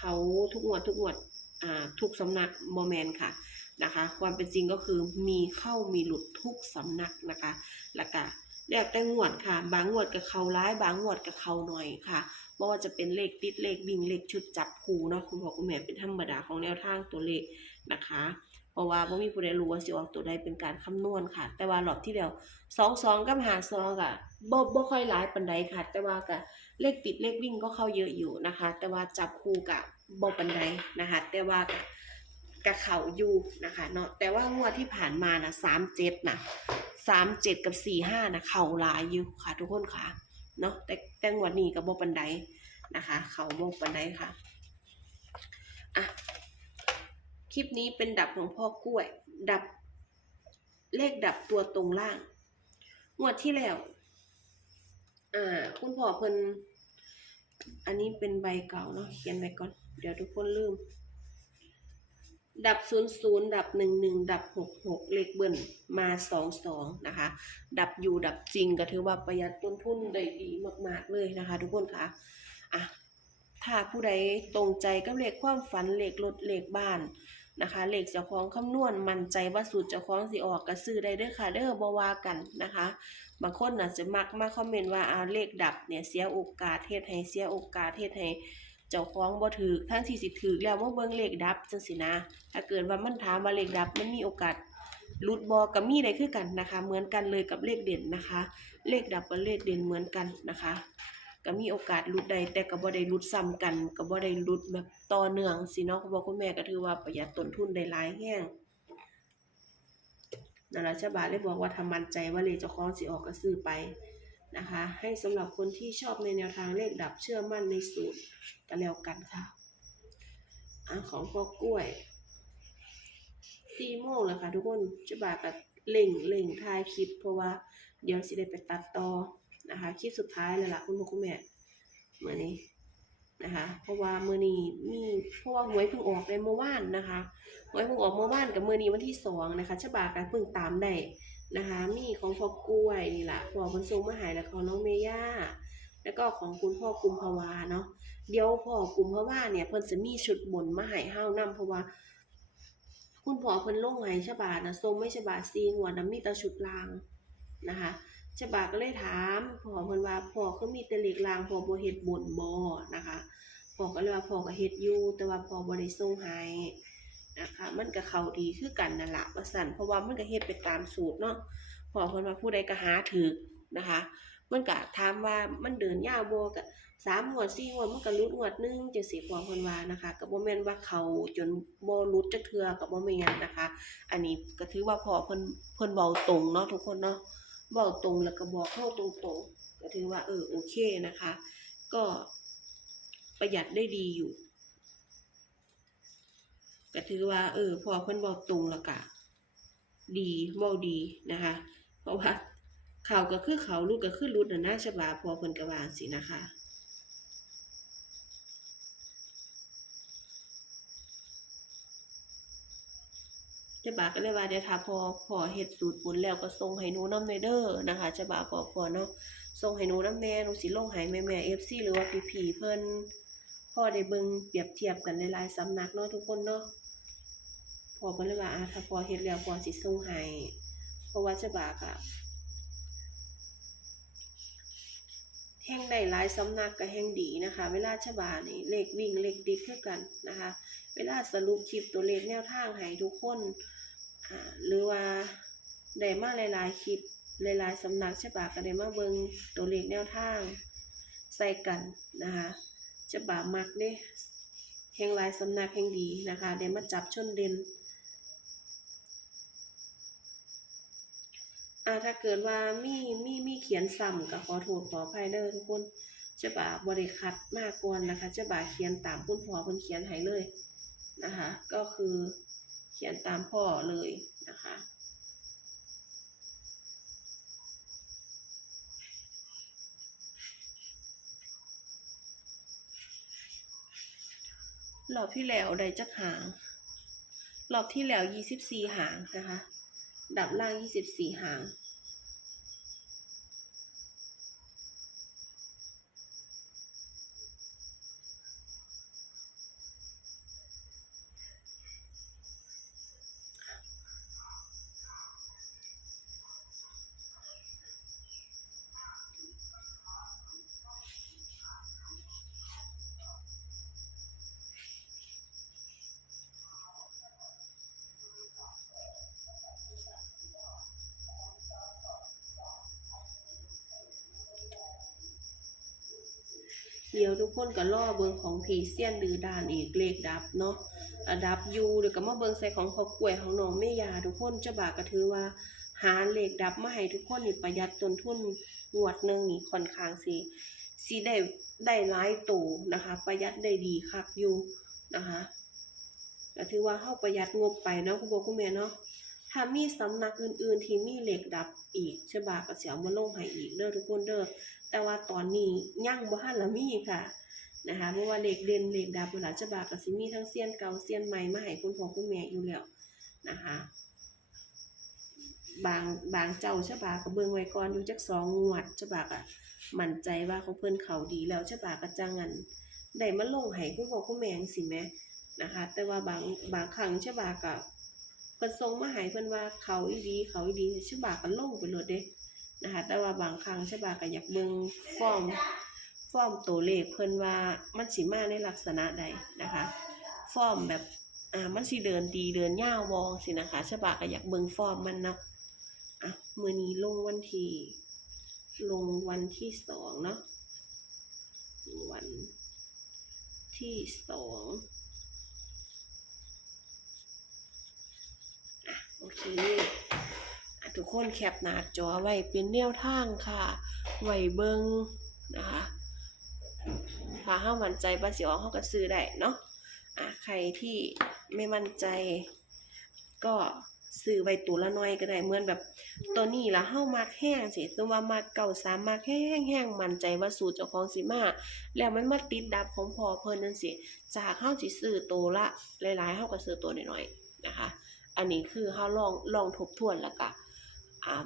เขาทุกงวดทุกงวดอ่าทุกสำนักโมเมนค่ะนะคะ ความเป็นจริงก็คือมีเข้ามีหลุดทุกสำนักนะคะแล้วก็แล้วแต่งวดค่ะ บางงวดกับเขาร้าย บางงวดกับเขาหน่อยค่ะไม่ว่าจะเป็นเลขติดเลขวิ่งเลขชุดจับคู่เนาะคุณพ่อคุณแม่เป็นธรรมดาของแนวทางตัวเลขนะคะ เพราะว่าบ่มีผู้ใดรู้ว่าสิออกตัวใดเป็นการคำนวณค่ะ แต่ว่ารอบที่แล้วสองสองกับหาสองอะบ่บ่ค่อยหลายปานใดค่ะ แต่ว่าก็เลขติดเลขวิ่งก็เข้าเยอะอยู่นะคะ แต่ว่าจับคู่กับบ่ปานใดนะคะ แต่ว่าก็กะเขาอยู่นะคะเนาะแต่ว่างวดที่ผ่านมานะสามเจ็ดนะสามเจ็ดกับสี่ห้านะเข่าหลายอยู่ค่ะ ทุกคนค่ะเนาะแต่แต่งวดนี้ก็บ่ปานใดนะคะ เขาบ่ปานใดค่ะอะ ลิปนี้เป็นดับของพ่อกล้วย ดับ เลขดับตัวตรงล่างงวดที่แล้ว อ่า คุณพ่อเพิ่นอันนี้เป็นใบเก่าเนาะเขียนไว้ก่อน เดี๋ยวทุกคนลืม ดับศูนย์ศูนย์ดับหนึ่งหนึ่งดับหกหกเลขเบิ้ลมาสองสองนะคะ ดับอยู่ดับจริงก็ถือว่าประหยัดต้นทุนได้ดีมาก ๆ เลยนะคะ ทุกคนค่ะอะถ้าผู้ใดตรงใจกับเลขความฝันเลขรถเลขบ้าน นะคะเลขเจ้าของคำนวณมั่นใจว่าสูตรเจ้าของสิออกก็ซื้อได้เด้อค่ะเด้อบว่ากันนะคะ บางคนน่ะจะมักมาคอมเมนต์ว่าอาเลขดับเนี่ยเสียโอกาสเฮ็ดให้เสียโอกาสเฮ็ดให้เจ้าของบ่ถูกทั้งที่สิถูกแล้วมาเบิ่งเลขดับจังซี่นะ ถ้าเกิดว่ามันถามว่าเลขดับมันมีโอกาสลุดบ่ก็มีได้คือกันนะคะ เหมือนกันเลยกับเลขเด่นนะคะ เลขดับกับเลขเด่นเหมือนกันนะคะ ก็มีโอกาสหลุดได้แต่ก็บ่ได้หลุดซ้ำกันก็บ่ได้หลุดแบบต่อเนื่องสิเนาะคุณพ่อคุณแม่ก็ถือว่าประหยัดต้นทุนได้หลายแฮงนั่นล่ะฉบาเลยบอกว่าถ้ามั่นใจว่าเลขเจ้าของสิออกก็ซื้อไปนะคะ ให้สำหรับคนที่ชอบในแนวทางเลขดับเชื่อมั่นในสูตรก็แล้วกันค่ะอะของพ่อกล้วยสี่โมงแล้วค่ะทุกคนฉบาก็เล่งเล่งถ่ายคลิปเพราะว่าเดี๋ยวสิได้ไปตัดต่อ นะคะคลิปสุดท้ายเลยล่ะคุณพ่อคุณแม่เมื่อนี้นะคะ เพราะว่าเมื่อนี้มีเพราะว่าหวยเพิ่งออกในเมื่อวานนะคะหวยเพิ่งออกเมื่อวานกับเมื่อนี้วันที่สองนะคะฉบากันเพิ่งตามได้นะคะ มีของพ่อกล้วยนี่แหละพ่อคนทรงมาหายแล้วของน้องเมย่าแล้วก็ของคุณพ่อกุมภาวาเนาะเดี๋ยวพ่อกุมภาวาเนี่ยเพิ่นจะมีชุดบนมาหายห้าวนํเพราะว่าคุณพ่อเพิ่นลงใหายฉบานะทรงไม่ฉบาซีหัวน้ำมีต่ชุดลางนะคะ ฉบาก็เลยถามพ่อเพิ่นว่าพ่อก็มีแต่เหล็กรางพ่อบ่เฮ็ดบ่นบ่นะคะพ่อก็เลยว่าพ่อก็เฮ็ดอยู่แต่ว่าพ่อบ่ได้ส่งให้นะคะ มันก็เข้าดีคือกันนั่นละว่าซั่นเพราะว่ามันก็เฮ็ดไปตามสูตรเนาะพ่อเพิ่นว่าผู้ใดก็หาถูกนะคะมันก็ถามว่ามันเดินยาวบ่ก็สามงวดสี่งวดมันก็ลุดงวดนึงจังซี่พ่อเพิ่นว่านะคะก็บ่แม่นว่าเขาจนบ่ลุดจักเทื่อก็บ่แม่นนะคะ อันนี้ก็ถือว่าพ่อเพิ่นเพิ่นเว้าตรงเนาะทุกคนเนาะ บอกตรงแล้วก็บอกเข้าตรงๆก็ถือว่าเออโอเคนะคะ ก็ประหยัดได้ดีอยู่ก็ถือว่า เออ พอเพิ่นบอกตรงแล้วก็ดีเว้าดีนะคะ เพราะว่าเขาก็คือเขาลูกก็คือรูดน่ะนะฉบาพอเพิ่นก็วางสินะคะ ฉบาก็เลยว่าเดี๋ยวถ้าพอพอเห็ดสูตรปุ๋นแล้วก็ส่งให้หนูน้ำเนเดอร์นะคะฉบาพอพอเนาะส่งให้หนูน้ำแน่หนูสิลงให้แม่แม่เอฟซีหรือว่าพี่ๆเพิ่นพ่อได้เบิ่งเปรียบเทียบกันหลายๆสำนักเนาะทุกคนเนาะพอก็เลยว่าถ้าพอเห็ดแล้วพอสิส่งให้เพราะว่าฉบาก็ แห่งได้หลายสำนักก็แห่งดีนะคะ เวลาฉบานี่เลขวิ่งเลขติดคือกันนะคะ เวลาสรุปคลิปตัวเลขแนวทางให้ทุกคนหรือว่าได้มาหลายๆคลิปหลายๆสำนักใช่ปะก็ได้มาเบิงตัวเลขแนวทาง ใส่กันนะคะจะบามักเด้แห่งหลายสำนักแห่งดีนะคะได้มาจับชนเด่น อ่าถ้าเกิดว่ามีมีมีเขียนซ้ำก็ขอโทษขออภัยเด้อทุกคนจะบ่าบริคัดมากกว่านะคะจะบ่าเขียนตามคุณพ่อเพิ่นเขียนให้เลยนะคะ ก็คือเขียนตามพ่อเลยนะคะรอบที่แล้วได้จักหางรอบที่แล้วยี่สิบสี่หางนะคะ ดับล่างยี่สิบสี่หาง เดี๋ยวทุกคนก็รอเบิงของผีเซียนดือดานอีกเลขดับเนาะอะดับยูเดี๋ยวก็มาเบิงใส่ของพ่อกล้วยของน้องแม่ยาทุกคนเจ้าบ่าก็ถือว่าหาเลขดับมาให้ทุกคนนี่ประหยัดต้นทุนงวดหนึงนี่ค่อนข้างสิสิได้ได้หลายโตนะคะ ประหยัดได้ดีคักอยู่นะคะก็ถือว่าเฮาประหยัดงบไปเนาะคุณพ่อคุณแม่เนาะถ้ามีสำนักอื่น ๆ ที่มีเลขดับอีกเจ้าบ่าก็สิเอามาลงให้อีกเด้อทุกคนเด้อ แต่ว่าตอนนี้ยั่งบ่ทันละมีค่ะนะคะเพราะว่าเลขเด่นเลขดับเวลาจะบากก็สิมีทั้งเซียนเก่าเซียนใหม่มาให้คุณพ่อคุณแม่อยู่แล้วนะคะบางบางเจ้าฉบาก็เบิ่งไว้ก่อนอยู่จักสองงวดฉบากอะมั่นใจว่าเของเพิ่นเขาดีแล้วฉบาก็จังงันได้มาลงให้คุณพ่อคุณแม่จังซี่นะคะ แต่ว่าบางบางครั้งฉบาก็เพิ่นส่งมาให้เพิ่นว่าเขาอีดีเขาอีดีฉบาก็ลงไปโลดเด้ นะคะแต่ว่าบางครั้งใช่ป่ะก็อยากเบิ่งฟอร์มฟอร์มตัวเลขเพิ่นว่ามันสิมาในลักษณะใดนะคะ ฟอร์มแบบอ่ามันสิเดินดีเดินยาววองสินะคะใช่ป่ะก็อยากเบิ่งฟอร์มมันเนาะอะมื้อนี้ลงวันที่ลงวันที่สองเนาะวันที่สองอะโอเค กคนแคปหน้าจอไว้เป็นแนวทางค่ะ ไว้เบิงนะคะถ้าห้ามั่นใจว่าสิออกเขาก็ซื้อได้เนาะอะใครที่ไม่มั่นใจ ก็ซื้อไว้ตัวละน้อยก็ได้เหมือนแบบตัวนี้ละเฮามักแห้งสิสมมุติว่ามักเก่าสามมักแห้งแห้งมั่นใจว่าสูตรเจ้าของสิมาแล้วมันมาติดดับของพอเพิ่นนั่นสิจากเฮาสิซื้อตัวละหลายๆเฮาก็ซื้อตัวน้อยๆนะคะ อันนี้คือเฮาลองลองทบทวนแล้วก็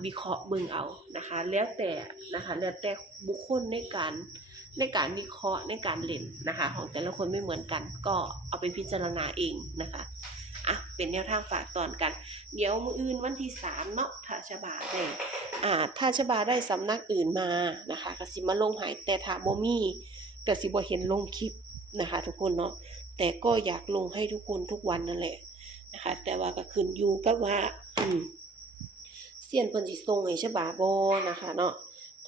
วิเคราะห์เบิ่งเอานะคะ แล้วแต่นะคะแล้วแต่บุคคลในการในการวิเคราะห์ในการเล่นนะคะ ของแต่ละคนไม่เหมือนกัน ก็เอาไปพิจารณาเองนะคะอะเป็นแนวทางฝากตอนกัน เดี๋ยวมืออื่นวันที่สามเนาะถ้าชบาได้อ่าถ้าชบาได้สำนักอื่นมานะคะกสิมาลงหายแต่ถ้าบ่มีกสิบ่เห็นลงคลิปนะคะ ทุกคนเนาะแต่ก็อยากลงให้ทุกคนทุกวันนั่นแหละนะคะ แต่ว่าก็ขึ้นอยู่กับว่าอืม เสียนเพิ่นสิส่งให้ฉบาบ่นะคะ เนาะ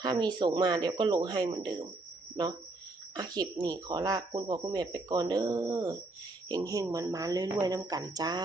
ถ้ามีส่งมาเดี๋ยวก็ลงให้เหมือนเดิมเนาะอาคลิปนี่ขอลาคุณพ่อคุณแม่ไปก่อนเด้อเฮงๆมันๆรวยๆน้ำกันจ้า